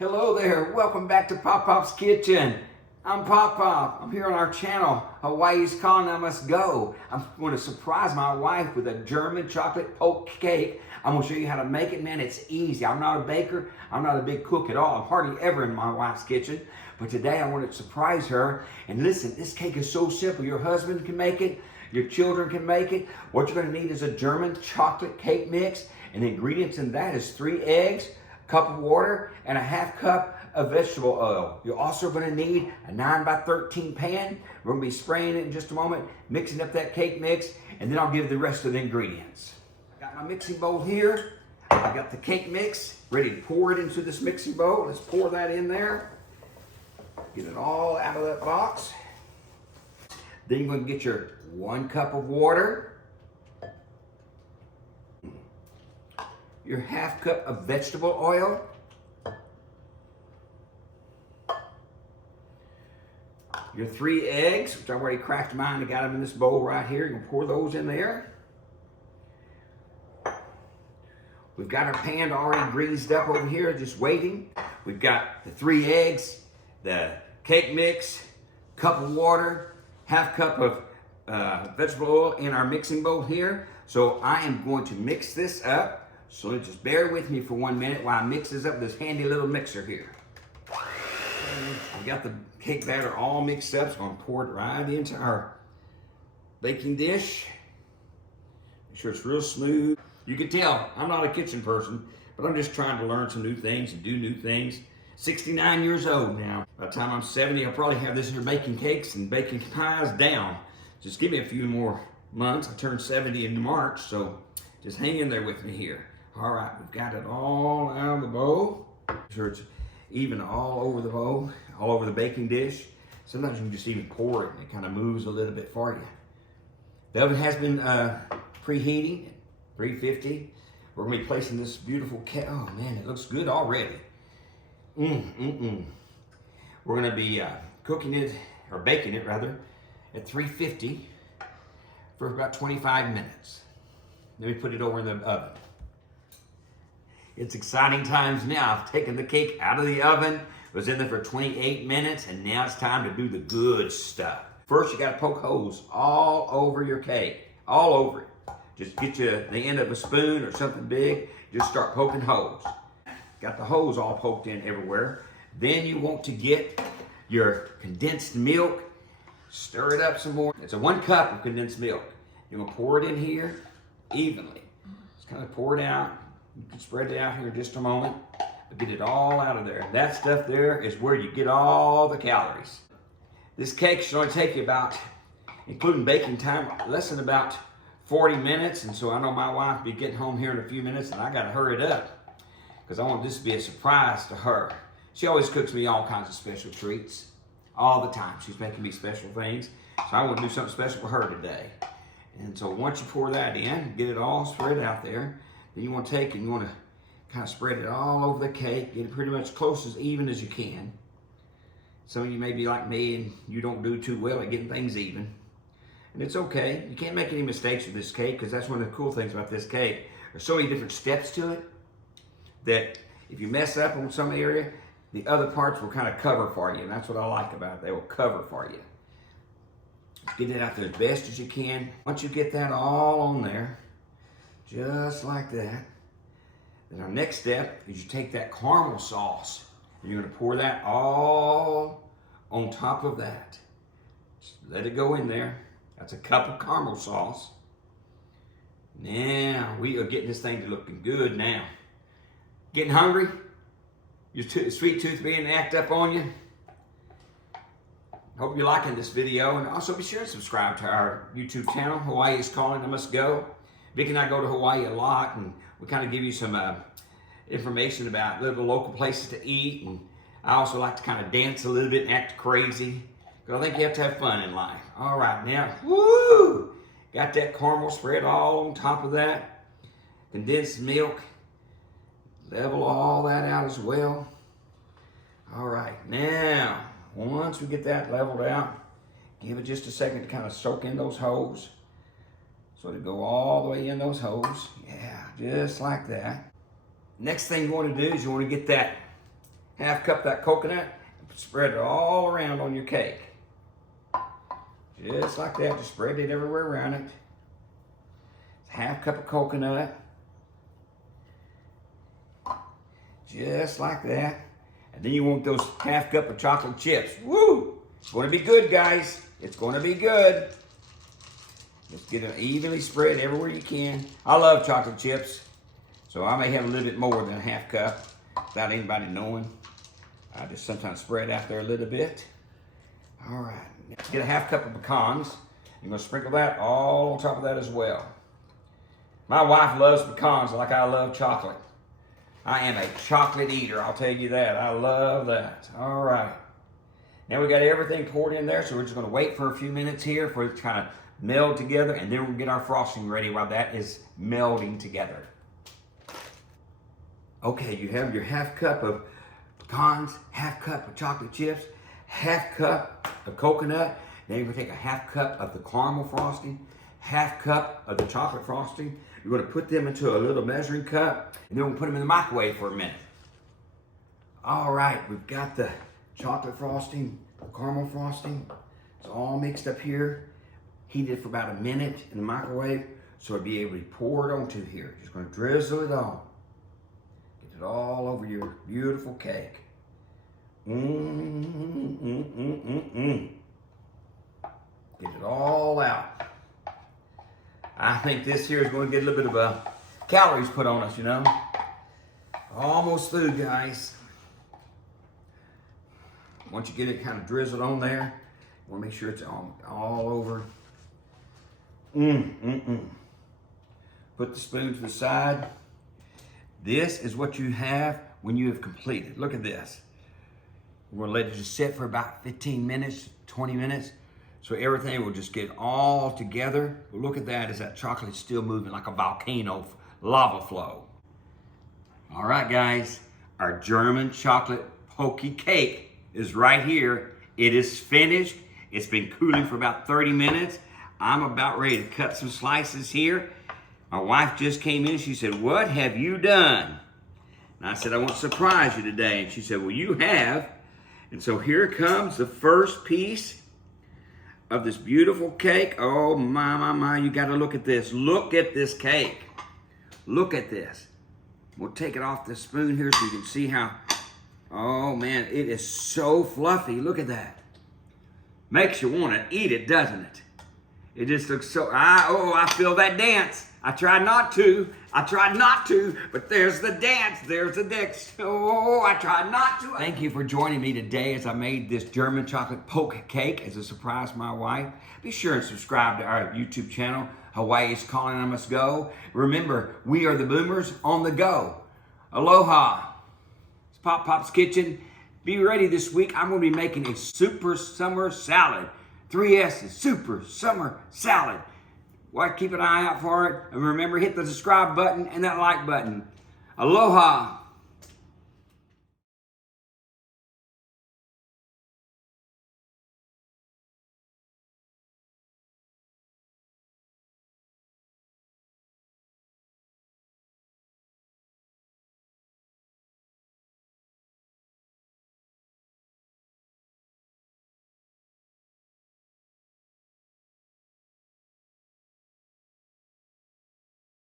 Hello there, welcome back to Pop Pop's Kitchen. I'm Pop Pop. I'm here on our channel, Hawaii's Calling, I Must Go. I'm going to surprise my wife with a German chocolate poke cake. I'm going to show you how to make it, man. It's easy. I'm not a baker. I'm not a big cook at all. I'm hardly ever in my wife's kitchen. But today I want to surprise her. And listen, this cake is so simple. Your husband can make it. Your children can make it. What you're going to need is a German chocolate cake mix. And the ingredients in that is 3 eggs, cup of water, and a ½ cup of vegetable oil. You're also going to need a 9 by 13 pan. We're going to be spraying it in just a moment, mixing up that cake mix, and then I'll give you the rest of the ingredients. I got my mixing bowl here. I got the cake mix ready to pour it into this mixing bowl. Let's pour that in there. Get it all out of that box. Then you're going to get your 1 cup of water, your ½ cup of vegetable oil, your 3 eggs, which I already cracked mine. I got them in this bowl right here. You're going to pour those in there. We've got our pan already greased up over here, just waiting. We've got the 3 eggs, the cake mix, cup of water, ½ cup of vegetable oil in our mixing bowl here. So I am going to mix this up. So just bear with me for 1 minute while I mix this up with this handy little mixer here. I've got the cake batter all mixed up, so I'm going to pour it right into our baking dish. Make sure it's real smooth. You can tell I'm not a kitchen person, but I'm just trying to learn some new things and do new things. 69 years old now. By the time I'm 70, I'll probably have this here baking cakes and baking pies down. Just give me a few more months. I turned 70 in March, so just hang in there with me here. All right, we've got it all out of the bowl. Make sure it's even all over the bowl, all over the baking dish. Sometimes you can just even pour it and it kind of moves a little bit for you. The oven has been preheating at 350. We're gonna be placing this beautiful cake. Oh man, it looks good already. We're gonna be cooking it, or baking it rather, at 350 for about 25 minutes. Then we put it over in the oven. It's exciting times now. I've taken the cake out of the oven, was in there for 28 minutes, and now it's time to do the good stuff. First, you gotta poke holes all over your cake, all over it. Just get you the end of a spoon or something big, just start poking holes. Got the holes all poked in everywhere. Then you want to get your condensed milk, stir it up some more. It's a 1 cup of condensed milk. You're gonna pour it in here evenly. Just kind of pour it out. You can spread it out here in just a moment. But get it all out of there. That stuff there is where you get all the calories. This cake should only take you about, including baking time, less than about 40 minutes. And so I know my wife will be getting home here in a few minutes, and I gotta hurry it up because I want this to be a surprise to her. She always cooks me all kinds of special treats, all the time. She's making me special things. So I want to do something special for her today. And so once you pour that in, get it all spread out there, then you want to take and you want to kind of spread it all over the cake, get it pretty much close as even as you can. Some of you may be like me and you don't do too well at getting things even. And it's okay. You can't make any mistakes with this cake because that's one of the cool things about this cake. There's so many different steps to it that if you mess up on some area, the other parts will kind of cover for you. And that's what I like about it. They will cover for you. Get it out there as best as you can. Once you get that all on there, just like that, then our next step is you take that caramel sauce and you're going to pour that all on top of that. Just let it go in there. That's a cup of caramel sauce. Now we are getting this thing to looking good now. Getting hungry? Your sweet tooth being act up on you? Hope you're liking this video, and also be sure to subscribe to our YouTube channel, Hawaii's Calling, I Must Go. Vic and I go to Hawaii a lot, and we kind of give you some information about little local places to eat, and I also like to kind of dance a little bit and act crazy, because I think you have to have fun in life. All right, now, woo! Got that caramel spread all on top of that. Condensed milk. Level all that out as well. All right, now, once we get that leveled out, give it just a second to kind of soak in those holes. So to go all the way in those holes. Yeah, just like that. Next thing you want to do is you want to get that half cup of that coconut, spread it all around on your cake. Just like that, just spread it everywhere around it. Half cup of coconut. Just like that. And then you want those half cup of chocolate chips. Woo! It's going to be good, guys. It's going to be good. Just get it evenly spread everywhere you can. I love chocolate chips, so I may have a little bit more than a half cup without anybody knowing. I just sometimes spread out there a little bit. All right. Get a half cup of pecans. You're going to sprinkle that all on top of that as well. My wife loves pecans like I love chocolate. I am a chocolate eater, I'll tell you that. I love that. All right. Now we got everything poured in there, so we're just going to wait for a few minutes here for it to kind of meld together, and then we'll get our frosting ready while that is melding together. Okay, you have your half cup of pecans, half cup of chocolate chips, half cup of coconut. Then you're going to take a half cup of the caramel frosting, half cup of the chocolate frosting. You're going to put them into a little measuring cup, and then we'll put them in the microwave for a minute. All right, we've got the chocolate frosting, the caramel frosting. It's all mixed up here. Heat it for about a minute in the microwave so it'll be able to be poured onto here. Just going to drizzle it on. Get it all over your beautiful cake. Get it all out. I think this here is going to get a little bit of calories put on us, you know. Almost through, guys. Once you get it kind of drizzled on there, you want to make sure it's all over. Put the spoon to the side. This is what you have when you have completed. Look at this. We're going to let it just sit for about 15 minutes, 20 minutes. So everything will just get all together. Look at that as that chocolate's still moving like a volcano lava flow. All right, guys, our German chocolate pokey cake is right here. It is finished. It's been cooling for about 30 minutes. I'm about ready to cut some slices here. My wife just came in. She said, "What have you done?" And I said, "I want to surprise you today." And she said, "Well, you have." And so here comes the first piece of this beautiful cake. Oh, my, you got to look at this. Look at this cake. Look at this. We'll take it off the spoon here so you can see how, oh man, it is so fluffy. Look at that. Makes you want to eat it, doesn't it? It just looks so, I feel that dance. I tried not to, but there's the dance, there's the dance. Oh, I tried not to. Thank you for joining me today as I made this German chocolate poke cake as a surprise to my wife. Be sure and subscribe to our YouTube channel, Hawaii is Calling, I Must Go. Remember, we are the Boomers on the go. Aloha. It's Pop Pop's Kitchen. Be ready this week. I'm going to be making a super summer salad. 3 S's, super summer salad. Well, keep an eye out for it. And remember, hit the subscribe button and that like button. Aloha.